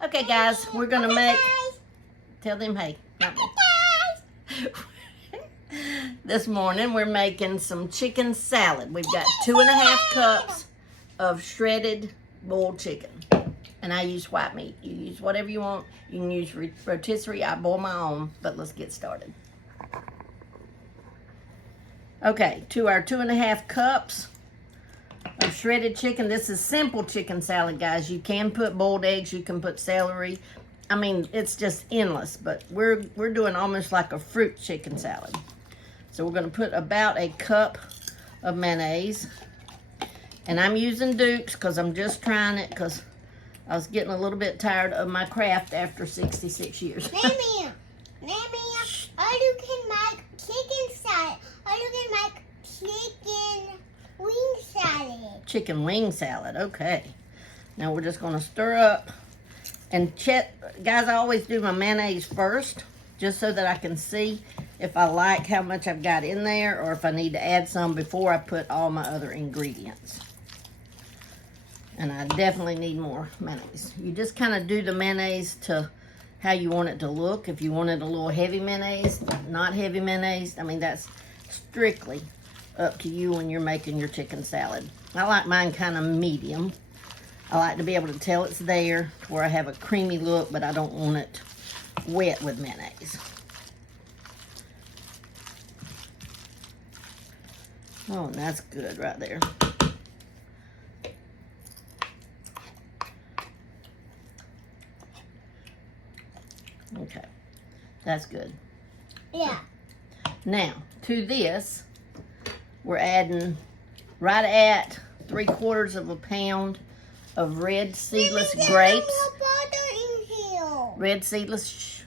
Okay, guys, we're gonna make. Tell them hey. Not me. This morning we're making some chicken salad. We've got 2.5 cups of shredded boiled chicken, and I use white meat. You use whatever you want. You can use rotisserie. I boil my own, but let's get started. Okay, to our 2.5 cups of shredded chicken. This is simple chicken salad, guys. You can put boiled eggs. You can put celery. I mean, it's just endless, but we're doing almost like a fruit chicken salad. So we're going to put about a cup of mayonnaise. And I'm using Duke's because I'm just trying it because I was getting a little bit tired of my craft after 66 years. Mommy, or you can make chicken salad. Or you can make chicken wing salad. Chicken wing salad, okay. Now we're just going to stir up. And check, guys, I always do my mayonnaise first, just so that I can see if I like how much I've got in there or if I need to add some before I put all my other ingredients. And I definitely need more mayonnaise. You just kind of do the mayonnaise to how you want it to look. If you want it a little heavy mayonnaise, not heavy mayonnaise, I mean, that's strictly up to you when you're making your chicken salad. I like mine kind of medium. I like to be able to tell it's there to where I have a creamy look, but I don't want it wet with mayonnaise. Oh, and that's good right there. Okay, that's good. Yeah. Now, to this, we're adding right at 3/4 of a pound of red seedless grapes. Red seedless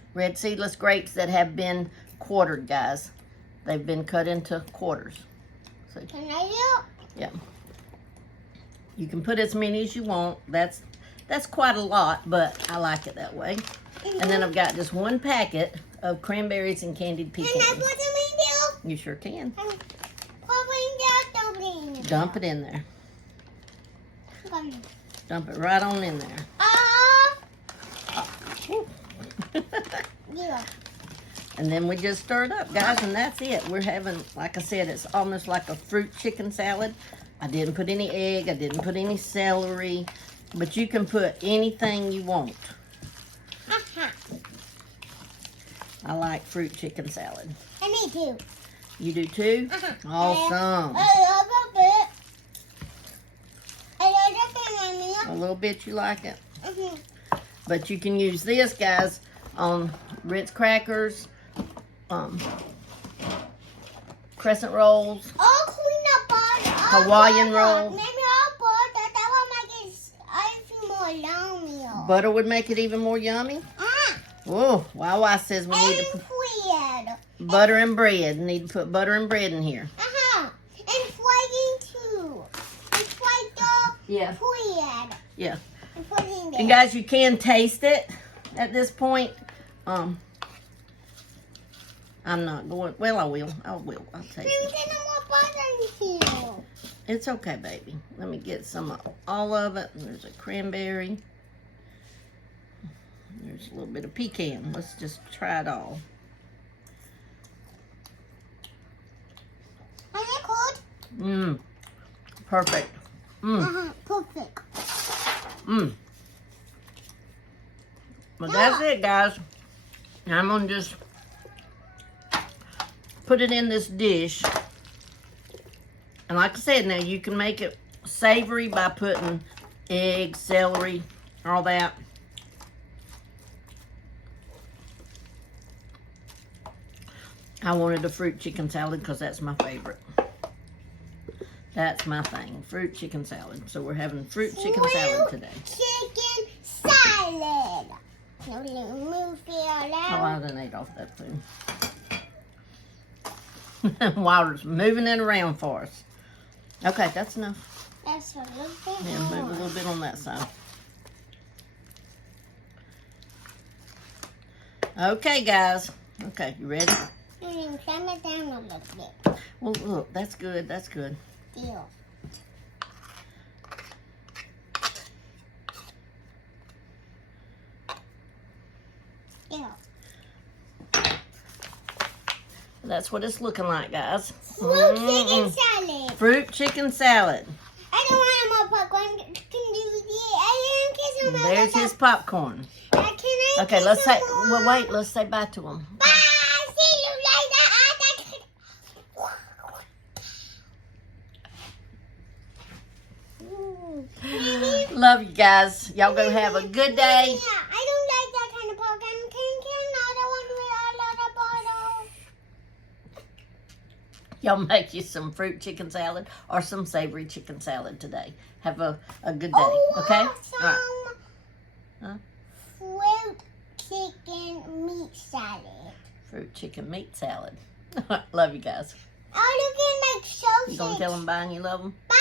grapes that have been quartered, guys. They've been cut into quarters. See? Can I do? Yeah. You can put as many as you want. That's quite a lot, but I like it that way. And then I've got just 1 packet of cranberries and candied pecans. Can I put them in You sure can. there? Dump it in there. Dump it right on in there. Yeah. And then we just stir it up, guys, and that's it. We're having, like I said, it's almost like a fruit chicken salad. I didn't put any egg. I didn't put any celery. But you can put anything you want. I like fruit chicken salad. I need to. You do too? Awesome. I love it. I love it. A little bit you like it. But you can use this, guys, on Ritz crackers, crescent rolls, Hawaiian rolls. Maybe I'll put that. That will make it I feel more yummy. Butter would make it even more yummy. Oh, Wawa says we need to put butter and bread. Need to put butter and bread in here. And flavoring too. And flavored Yeah. bread. Yeah. And put it in there. And guys, you can taste it at this point. I'm not going. Well, I will. I'll taste I'm it. getting more butter in here. It's okay, baby. Let me get some of all of it. And there's a cranberry. There's a little bit of pecan. Let's just try it all. Are they cold? Perfect. Perfect. But that's it, guys. I'm gonna just put it in this dish. And like I said, now you can make it savory by putting eggs, celery, all that. I wanted a fruit chicken salad because that's my favorite. That's my thing, fruit chicken salad. So we're having fruit chicken salad today. Chicken salad. Now we move it Oh, around. I done ate off that food. Wilder's moving it around for us. Okay, that's enough. That's a little bit Yeah, move a more. little bit on that side. Okay, guys. Okay, you ready? Climb it down a little bit. Well, look, that's good. That's good. Deal. There. That's what it's looking like, guys. Fruit chicken salad. Fruit chicken salad. I don't want more popcorn. Can you get? I didn't get some more. There's his popcorn. Can I Okay, get let's some say. more? Well, wait. Let's say bye to him. Bye. See you later. Love you guys. Y'all go have a good day. Yeah, I don't like that kind of popcorn. Can another one with another bottle? Y'all make you some fruit chicken salad or some savory chicken salad today. Have a good day. Okay? Some Huh? fruit chicken meat salad. Fruit chicken meat salad. Love you guys. Oh, you can make sausage. You gonna tell them bye and you love them? Bye.